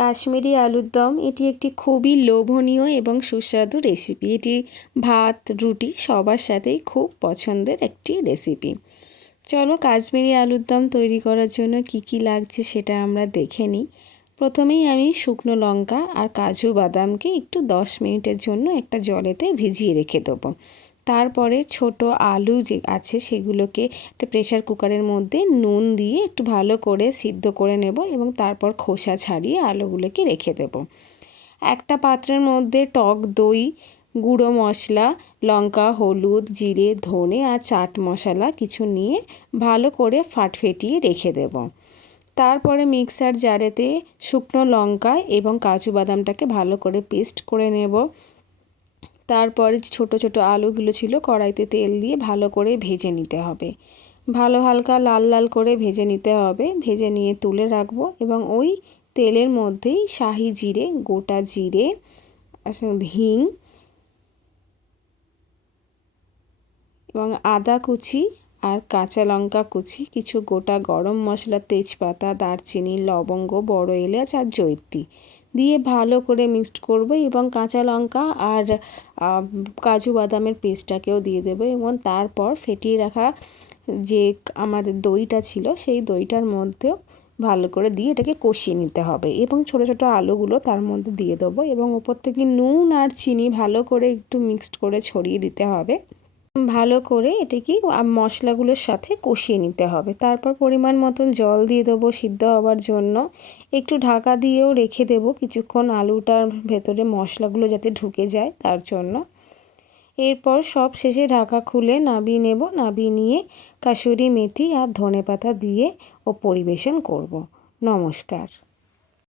কাশ্মীরি আলুর দম এটি একটি খুবই লোভনীয় এবং সুস্বাদু রেসিপি। এটি ভাত, রুটি সবার সাথেই খুব পছন্দের একটি রেসিপি। চলো কাশ্মীরি আলুর দম তৈরি করার জন্য কি কি লাগছে সেটা আমরা দেখে নিই। প্রথমেই আমি শুকনো লঙ্কা আর কাজু বাদামকে একটু 10 মিনিটের জন্য একটা জলেতে ভিজিয়ে রেখে দেবো। তারপরে ছোট আলু যে আছে সেগুলোকে একটা প্রেসার কুকারের মধ্যে নুন দিয়ে একটু ভালো করে সিদ্ধ করে নেব এবং তারপর খোসা ছাড়িয়ে আলুগুলোকে রেখে দেব। একটা পাত্রের মধ্যে টক দই, গুঁড়ো মশলা, লঙ্কা, হলুদ, জিরে, ধনে আর চাট মশলা কিছু নিয়ে ভালো করে ফাটিয়ে রেখে দেব। তারপরে মিক্সার জারেতে শুকনো লঙ্কা এবং কাজু বাদামটাকে ভালো করে পেস্ট করে নেব। তারপরে ছোট ছোট আলুগুলো ছিল কড়াইতে তেল দিয়ে ভালো করে ভেজে নিতে হবে। ভালো হালকা লাল লাল করে ভেজে নিতে হবে। ভেজে নিয়ে তুলে রাখবো এবং ওই তেলের মধ্যেই শাহি জিরে, গোটা জিরে, হিং এবং আদা কুচি আর কাঁচা লঙ্কা কুচি, কিছু গোটা গরম মশলা, তেজপাতা, দারচিনি, লবঙ্গ, বড় এলাচ আর জয়িত্রী দিয়ে ভালো করে মিক্সড করব এবং কাঁচা লঙ্কা আর কাজু বাদামের পেস্টটাকেও দিয়ে দেবো এবং তারপর ফেটিয়ে রাখা যে আমাদের দইটা ছিল সেই দইটার মধ্যেও ভালো করে দিয়ে এটাকে কষিয়ে নিতে হবে এবং ছোট ছোট আলুগুলো তার মধ্যে দিয়ে দেবো এবং ওপর থেকে নুন আর চিনি ভালো করে একটু মিক্সড করে ছড়িয়ে দিতে হবে। ভালো করে এটাকে মশলাগুলোর সাথে কষিয়ে নিতে হবে। তারপর পরিমাণ মতন জল দিয়ে দেবো সিদ্ধ হওয়ার জন্য। একটু ঢাকা দিয়েও রেখে দেবো কিছুক্ষণ আলুটার ভেতরে মশলাগুলো যাতে ঢুকে যায় তার জন্য। এরপর সব শেষে ঢাকা খুলে নামিয়ে নেব। নামিয়ে নিয়ে কাসুরি মেথি আর ধনেপাতা দিয়ে পরিবেশন করব। নমস্কার।